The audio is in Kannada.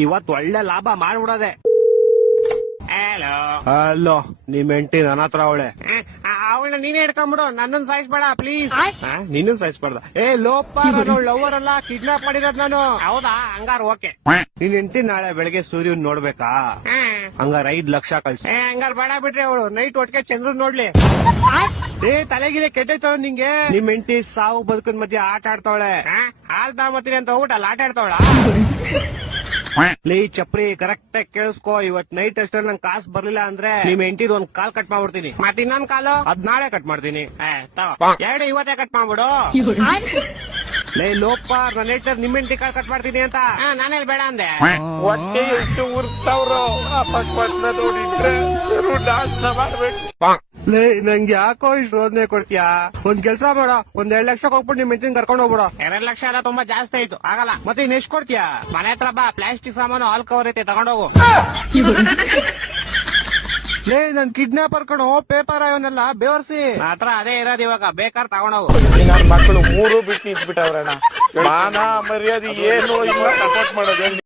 ಇವತ್ ಒಳ್ಳೆ ಲಾಭ ಮಾಡ್ಬಿಡೋದೆ. ಹಲೋ ಅಲ್ಲೋ ನಿಮ್ ಹೆಂಡತಿ ನನ್ನ ಹತ್ರ ಅವಳೆ. ಅವಳನ್ನ ನೀನೇ ಹಿಡ್ಕೊಂಡ್ಬಿಡು, ನನ್ನನ್ ಸಾಯಿಸ್ಬೇಡ ಪ್ಲೀಸ್. ನಿನ್ನ ಸಾಯಿಸ್ಬಾರ್ದ. ಲೋಪ ನಾನು ಲವರ್ ಅಲ್ಲ, ಕಿಡ್ನಾಪ್ ಮಾಡಿರೋದ್ ನಾನು. ಹೌದಾ, ಹಂಗಾರ ಓಕೆ. ನಿನ್ ಹೆಂಡತಿ ನಾಳೆ ಬೆಳಗ್ಗೆ ಸೂರ್ಯನ್ ನೋಡ್ಬೇಕಾ? ಹಂಗಾರ 5 ಲಕ್ಷ ಕಳ್ಸಿ. ಹಂಗಾರ ಬೇಡ ಬಿಡ್ರಿ, ಅವಳು ನೈಟ್ ಒಟ್ಟಿಗೆ ಚಂದ್ರನ್ ನೋಡ್ಲಿ. ತಲೆಗಿಲೆ ಕೆಟ್ಟೈತವ ನಿಂಗೆ. ನಿಮ್ ಹೆಂಡತಿ ಸಾವು ಬದುಕಿನ ಮಧ್ಯೆ ಆಟ ಆಡ್ತಾವಳೆ. ಹಾಲ್ ತಗೊಂಬತ್ತೀನಿ ಅಂತ ಹೋಗ್ಬಿಟ್ಟು ಆಟ ಆಡ್ತಾವಳ. ಲೇ ಚಪ್ರಿ, ಕರೆಕ್ಟ್ ಆಗಿ ಕೇಳಿಸ್ಕೋ. ಇವತ್ ನೈಟ್ ಅಷ್ಟೇ ನಂಗೆ ಕಾಸು ಬರ್ಲಿಲ್ಲ ಅಂದ್ರೆ ನಿಮ್ ಹೆಂಡತಿದ್ ಒಂದ್ ಕಾಲ್ ಕಟ್ ಮಾಡ್ಬಿಡ್ತೀನಿ. ಮತ್ ಇನ್ನೊಂದ್ ಕಾಲು ಅದ್ ನಾಳೆ ಕಟ್ ಮಾಡ್ತೀನಿ. ಎರಡು ಇವತ್ತೇ ಕಟ್ ಮಾಡ್ಬಿಡು. ಲೇ ಲೋಪ, ನನ್ನ ಹೆಂಡತಿ ನಿಮ್ ಹೆಂಡತಿ ಕಾಲ್ ಕಟ್ ಮಾಡ್ತೀನಿ ಅಂತ. ನಾನೇಲ್ ಬೇಡ ಅಂದೆ. ಹೊಟ್ಟೆ ಎಷ್ಟು ಉರ್ತಾವ್ರು ಅಕಸ್ಮಾತ್ ನೋಡಿದ್ರೆ ನಾಶ ಮಾಡ್ಬೇಕು. ಲೇ ನಂಗೆ ಯಾಕೋ ಇಷ್ಟು ರೋದನೆ ಕೊಡ್ತೀಯಾ? ಒಂದ್ ಕೆಲ್ಸ ಮಾಡ, ಒಂದ್ 2 ಲಕ್ಷ ಹೋಗ್ಬಿಟ್ಟು ನಿಮ್ ಹೆಂಡತಿನ ಕರ್ಕೊಂಡು ಹೋಗ್ಬಿಡು. 2 ಲಕ್ಷ ಎಲ್ಲ ತುಂಬಾ ಜಾಸ್ತಿ ಆಯ್ತು, ಆಗಲ್ಲ. ಮತ್ತೆ ಇನ್ ಎಷ್ಟ್ ಕೊಡ್ತೀಯಾ? ಮನೆ ಹತ್ರ ಬಾ, ಪ್ಲಾಸ್ಟಿಕ್ ಸಾಮಾನು ಹಾಲ್ ಕವರ್ ಐತೆ, ತಗೊಂಡೋಗು. ಲೇ ನನ್ ಕಿಡ್ನಾಪರ್ ಕಣೋ, ಪೇಪರ್ ಇವನ್ನೆಲ್ಲ ಬೇವರ್ಸಿ. ಹತ್ರ ಅದೇ ಇರೋದು, ಇವಾಗ ಬೇಕಾದ್ರೆ ತಗೊಂಡೋಗು. ನನ್ನ ಮಕ್ಕಳು 3 ಬಿಟ್ಟು ನಿಂತ್ಬಿಟ್ಟವ್ರಣ್ಣ. ಮಾನ ಮರ್ಯಾದೆ ಏನು ಇಲ್ಲ, ಸಪೋರ್ಟ್ ಮಾಡೋದು.